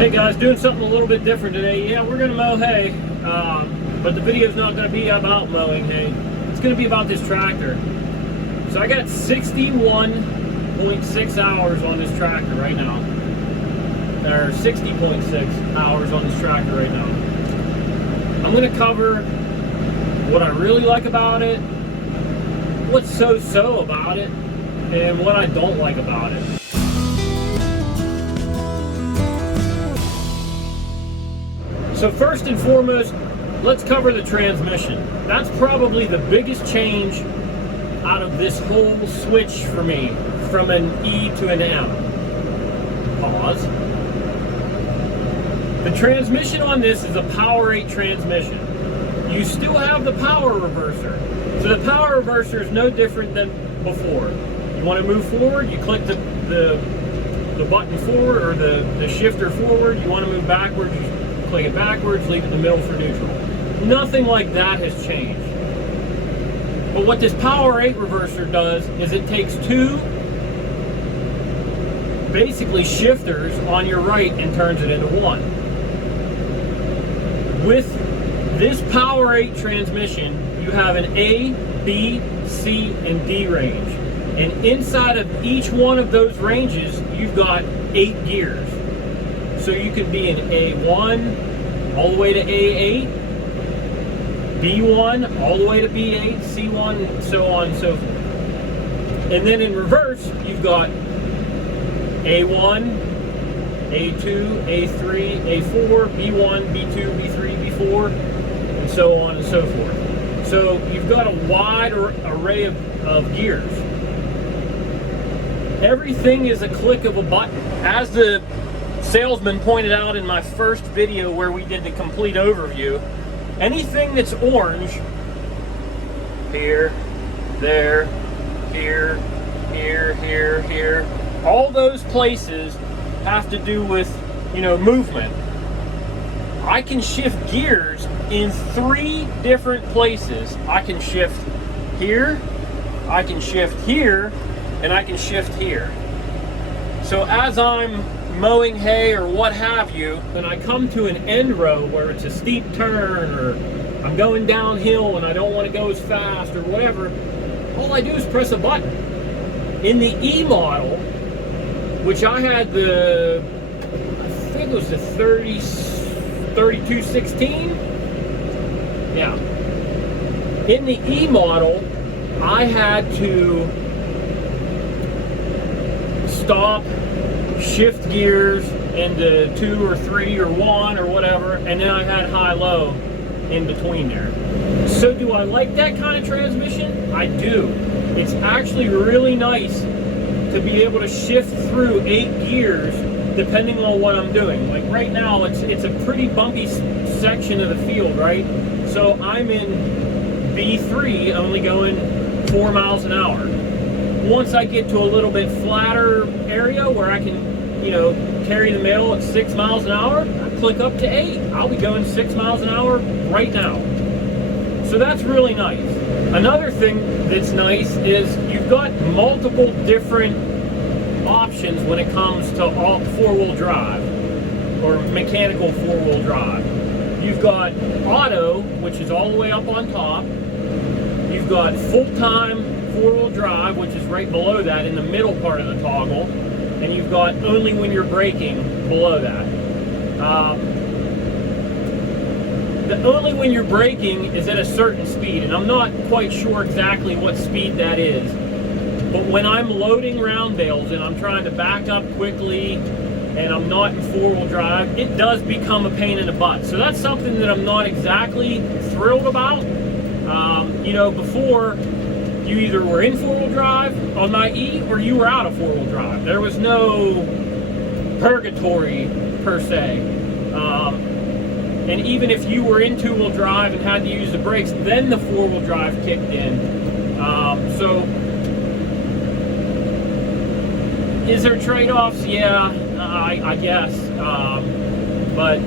Hey guys, doing something a little bit different today. Yeah, we're gonna mow hay, but the video is not gonna be about mowing hay. It's gonna be about this tractor. So I got 61.6 hours on this tractor right now. Or 60.6 hours on this tractor right now. I'm gonna cover what I really like about it, what's so-so about it, and what I don't like about it. So first and foremost, let's cover the transmission. That's probably the biggest change out of this whole switch for me, from an E to an M. Pause. The transmission on this is a Power 8 transmission. You still have the power reverser. So the power reverser is no different than before. You want to move forward, you click the button forward, or the shifter forward. You want to move backwards, you click it backwards, leave it in the middle for neutral. Nothing like that has changed. But what this Power 8 reverser does is it takes two basically shifters on your right and turns it into one. With this Power 8 transmission, you have an A, B, C, and D range. And inside of each one of those ranges, you've got 8 gears. So you can be in A1 all the way to A8, B1 all the way to B8, C1, and so on and so forth. And then in reverse, you've got A1, A2, A3, A4, B1, B2, B3, B4, and so on and so forth. So you've got a wide array of gears. Everything is a click of a button. As the salesman pointed out in my first video where we did the complete overview, anything that's orange, here, there, here, here, here, here, all those places have to do with, movement. I can shift gears in 3 different places. I can shift here, I can shift here, and I can shift here. So as I'm mowing hay or what have you, and I come to an end row where it's a steep turn, or I'm going downhill and I don't want to go as fast or whatever, all I do is press a button. In the E model, which I had I think it was the 3216? Yeah. In the E model, I had to stop, shift gears into 2 or 3 or 1 or whatever, and then I had high-low in between there. So do I like that kind of transmission? I do. It's actually really nice to be able to shift through 8 gears depending on what I'm doing. Like right now, it's a pretty bumpy section of the field, right? So I'm in B3, only going 4 miles an hour. Once I get to a little bit flatter area where I can, carry the mail at 6 miles an hour, I click up to 8. I'll be going 6 miles an hour right now. So that's really nice. Another thing that's nice is you've got multiple different options when it comes to all 4-wheel drive or mechanical 4-wheel drive. You've got auto, which is all the way up on top. You've got full-time 4-wheel drive, which is right below that in the middle part of the toggle, and you've got only when you're braking below that. The only when you're braking is at a certain speed, and I'm not quite sure exactly what speed that is, but when I'm loading round bales and I'm trying to back up quickly and I'm not in 4-wheel drive, it does become a pain in the butt. So that's something that I'm not exactly thrilled about. Before, you either were in 4-wheel drive on my E or you were out of 4-wheel drive. There was no purgatory per se. And even if you were in 2-wheel drive and had to use the brakes, then the 4-wheel drive kicked in. So is there trade-offs? Yeah, I guess. But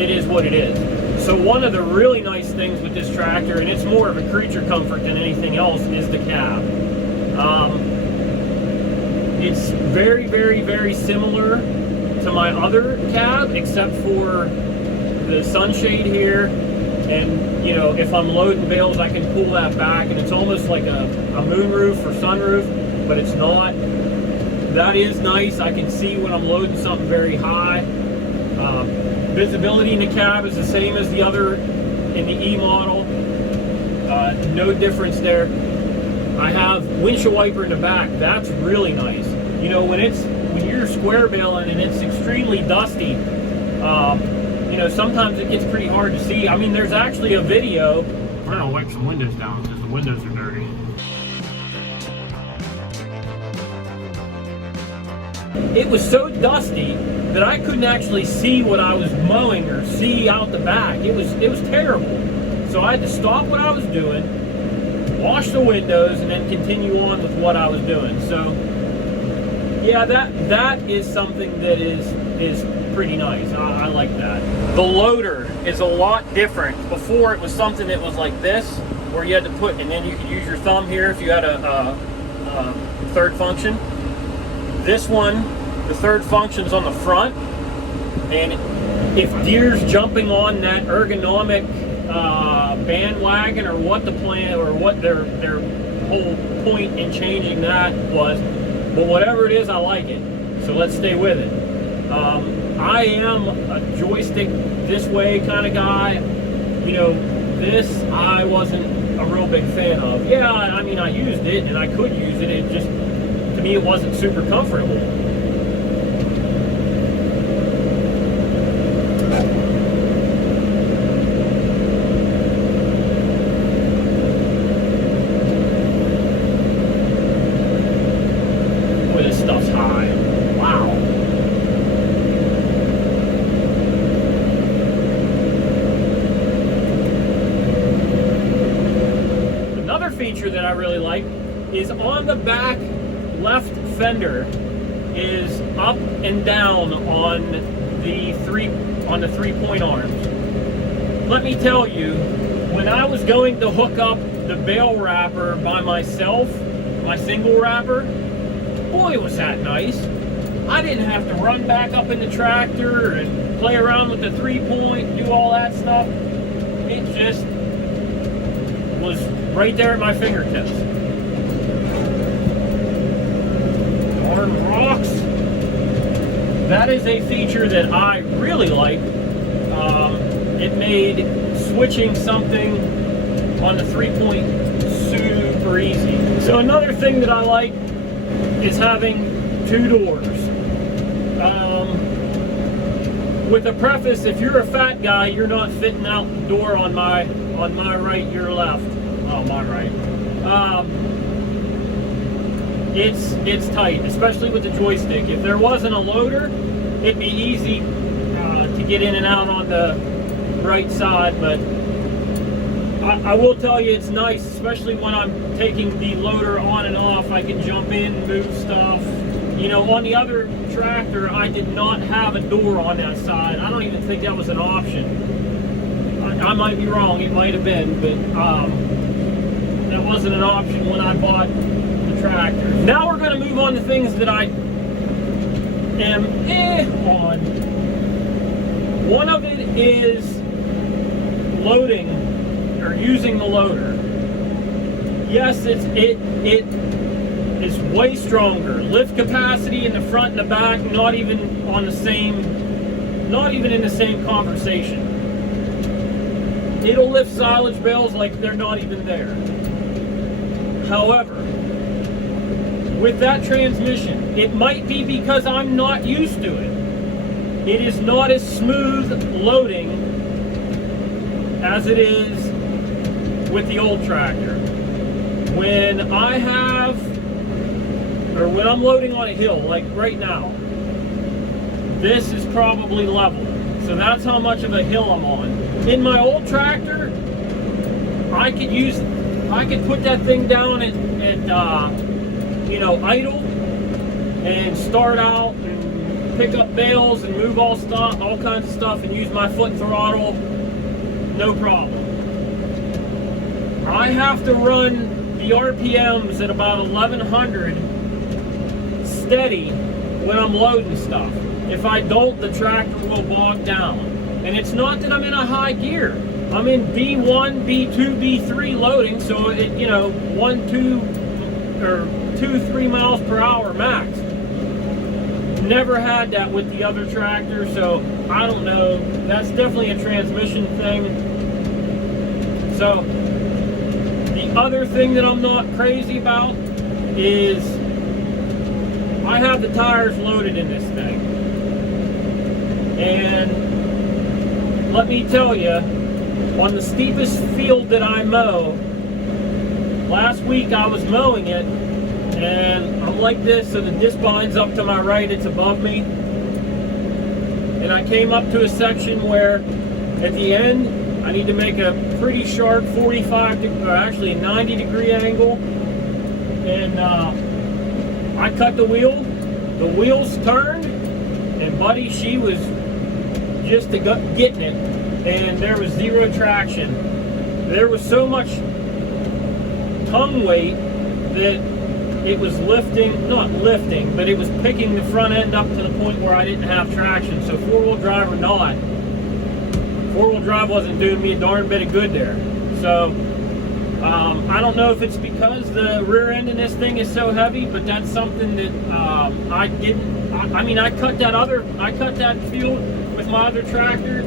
it is what it is. So one of the really nice things with this tractor, and it's more of a creature comfort than anything else, is the cab. It's very, very, very similar to my other cab, except for the sunshade here. And, you know, if I'm loading bales, I can pull that back, and it's almost like a moonroof or sunroof, but it's not. That is nice. I can see when I'm loading something very high. Visibility in the cab is the same as the other in the E model. No difference there. I have windshield wiper in the back. That's really nice. You know, when you're square baling and it's extremely dusty, you know, sometimes it gets pretty hard to see. I mean, there's actually a video. We're gonna wipe some windows down because the windows are dirty. It was so dusty that I couldn't actually see what I was mowing or see out the back. It was terrible. So I had to stop what I was doing, wash the windows, and then continue on with what I was doing. So yeah, that is something that is pretty nice. I like that. The loader is a lot different. Before it was something that was like this, where you had to put, and then you could use your thumb here if you had a third function. This one, the third function's on the front, and if Deere's jumping on that ergonomic bandwagon, or what the plan, or what their whole point in changing that was, but whatever it is, I like it. So let's stay with it. I am a joystick this way kind of guy. You know, this I wasn't a real big fan of. Yeah, I mean, I used it and I could use it. It just, to me, it wasn't super comfortable. Boy, this stuff's high. Wow. Another feature that I really like is on the back left fender is up and down on the three-point arms. Let me tell you, when I was going to hook up the bale wrapper by myself, my single wrapper, boy, was that nice. I didn't have to run back up in the tractor and play around with the 3-point, do all that stuff. It just was right there at my fingertips. Darn rocks. That is a feature that I really like. It made switching something on the 3-point super easy. So another thing that I like is having 2 doors. With a preface, if you're a fat guy, you're not fitting out the door on my right, your left. Oh, my right. It's tight, especially with the joystick. If there wasn't a loader, it'd be easy to get in and out on the right side, but I will tell you it's nice, especially when I'm taking the loader on and off. I can jump in, move stuff. You know, on the other tractor, I did not have a door on that side. I don't even think that was an option. I might be wrong, it might have been, but that wasn't an option when I bought the tractor. Now we're going to move on to things that I am on. One of it is loading, or using the loader. Yes, it is way stronger. Lift capacity in the front and the back, not even in the same conversation. It'll lift silage bales like they're not even there. However, with that transmission, it might be because I'm not used to it. It is not as smooth loading as it is with the old tractor. When I'm loading on a hill, like right now, this is probably level. So that's how much of a hill I'm on. In my old tractor, I could put that thing down at idle and start out and pick up bales and move all kinds of stuff and use my foot throttle, no problem. I have to run the RPMs at about 1100 steady when I'm loading stuff. if I don't, the tractor will bog down. And it's not that I'm in a high gear. I'm in B1, B2, B3 loading, so it, you know, 1, 2, or 2, 3 miles per hour max. Never had that with the other tractor, so I don't know. That's definitely a transmission thing. So the other thing that I'm not crazy about is I have the tires loaded in this thing. And let me tell you, on the steepest field that I mow, last week I was mowing it, and I'm like this, so the disc bind's up to my right, it's above me. And I came up to a section where at the end, I need to make a pretty sharp 45, or actually a 90 degree angle. And I cut the wheel, the wheels turned, and buddy, she was just getting it, and there was zero traction. There was so much tongue weight that it was lifting, not lifting, but it was picking the front end up to the point where I didn't have traction. So four-wheel drive or not, four-wheel drive wasn't doing me a darn bit of good there. So I don't know if it's because the rear end in this thing is so heavy, but that's something that I didn't. I mean, I cut that field with my other tractor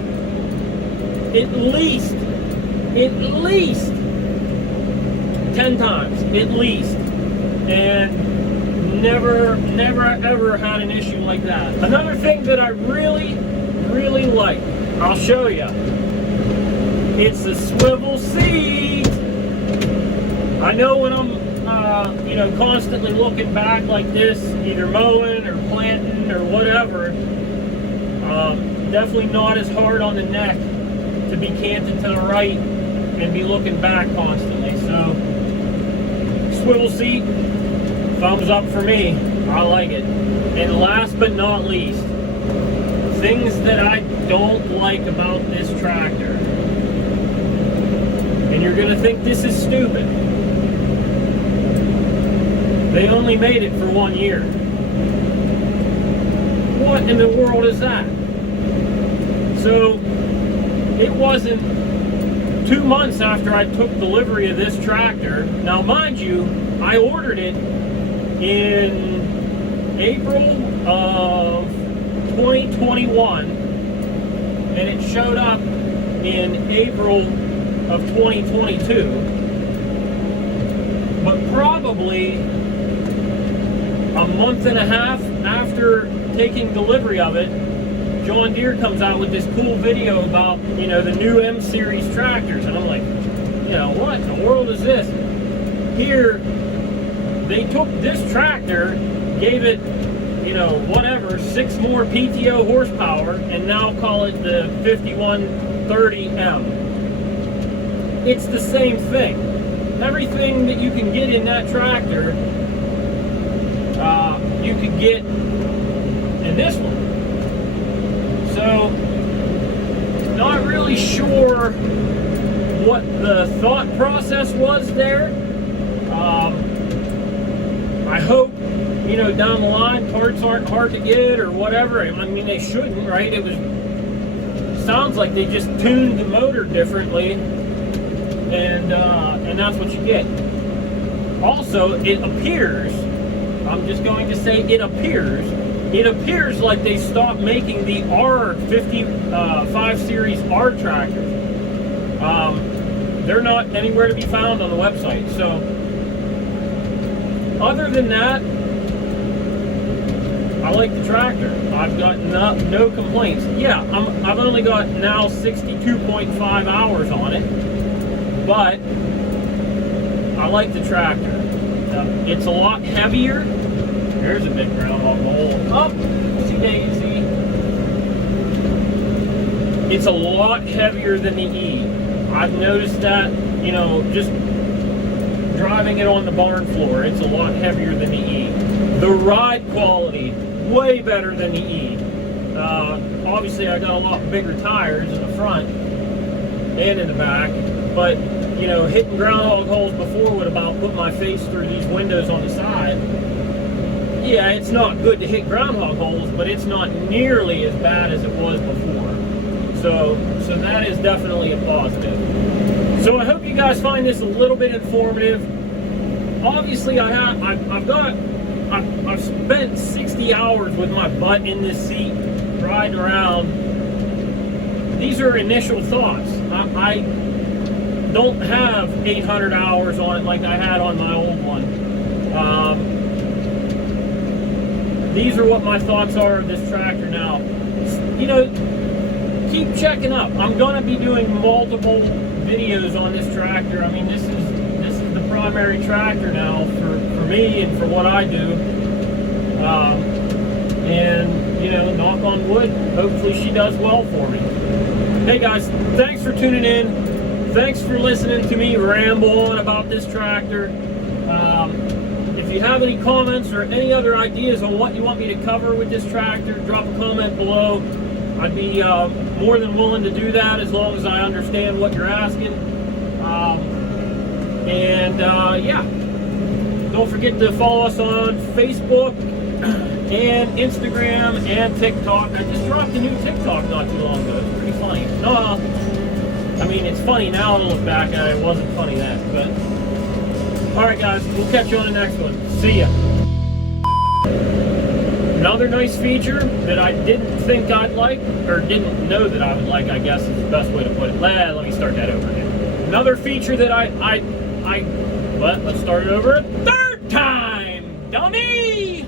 at least 10 times, at least, and never ever had an issue like that. Another thing that I really like, I'll show you. It's the swivel seat. I know when I'm you know, constantly looking back like this, either mowing or planting or whatever, definitely not as hard on the neck to be canted to the right and be looking back constantly. So swivel seat, thumbs up for me. I like it. And last but not least, things that I don't like about this tractor. And you're gonna think this is stupid. They only made it for 1 year. What in the world is that? So it wasn't 2 months after I took delivery of this tractor. Now mind you, I ordered it in April of 2021 and it showed up in April of 2022. But probably a month and a half after taking delivery of it, John Deere comes out with this cool video about, you know, the new M series tractors, and I'm like, you know, what in the world is this? Here, they took this tractor, gave it, you know, whatever, 6 more PTO horsepower, and now call it the 5125M. It's the same thing. Everything that you can get in that tractor, you could get in this one. So, not really sure what the thought process was there. I hope, you know, down the line parts aren't hard to get or whatever. I mean, they shouldn't, right? Sounds like they just tuned the motor differently, and that's what you get. Also, it appears, I'm just going to say it appears like they stopped making the R55 series R tractors. They're not anywhere to be found on the website. So other than that, I like the tractor. I've got no complaints. Yeah, I've only got now 62.5 hours on it, but I like the tractor. It's a lot heavier. There's a big groundhog hole. Up, see Daisy. It's a lot heavier than the E. I've noticed that, you know, just driving it on the barn floor, it's a lot heavier than the E. The ride quality, way better than the E. Obviously, I got a lot bigger tires in the front and in the back, but, you know, hitting groundhog holes before would about put my face through these windows on the side. yeah, it's not good to hit groundhog holes, but it's not nearly as bad as it was before. So that is definitely a positive. So I hope you guys find this a little bit informative. Obviously, I've spent 60 hours with my butt in this seat, riding around. These are initial thoughts. I don't have 800 hours on it like I had on my old one. These are what my thoughts are of this tractor now. You know, keep checking up. I'm going to be doing multiple videos on this tractor. I mean, this is the primary tractor now for me and for what I do. And, you know, knock on wood, hopefully she does well for me. Hey guys, thanks for tuning in. Thanks for listening to me ramble on about this tractor. If you have any comments or any other ideas on what you want me to cover with this tractor, drop a comment below. I'd be more than willing to do that as long as I understand what you're asking. Yeah, don't forget to follow us on Facebook and Instagram and TikTok. I just dropped a new TikTok not too long ago. It's pretty funny. No, I mean, it's funny now to look back at it. It wasn't funny then, but alright guys, we'll catch you on the next one. See ya. Another nice feature that I didn't think I'd like, or didn't know that I would like, I guess is the best way to put it. Let me start that over again. Another feature that let's start it over a third time, dummy!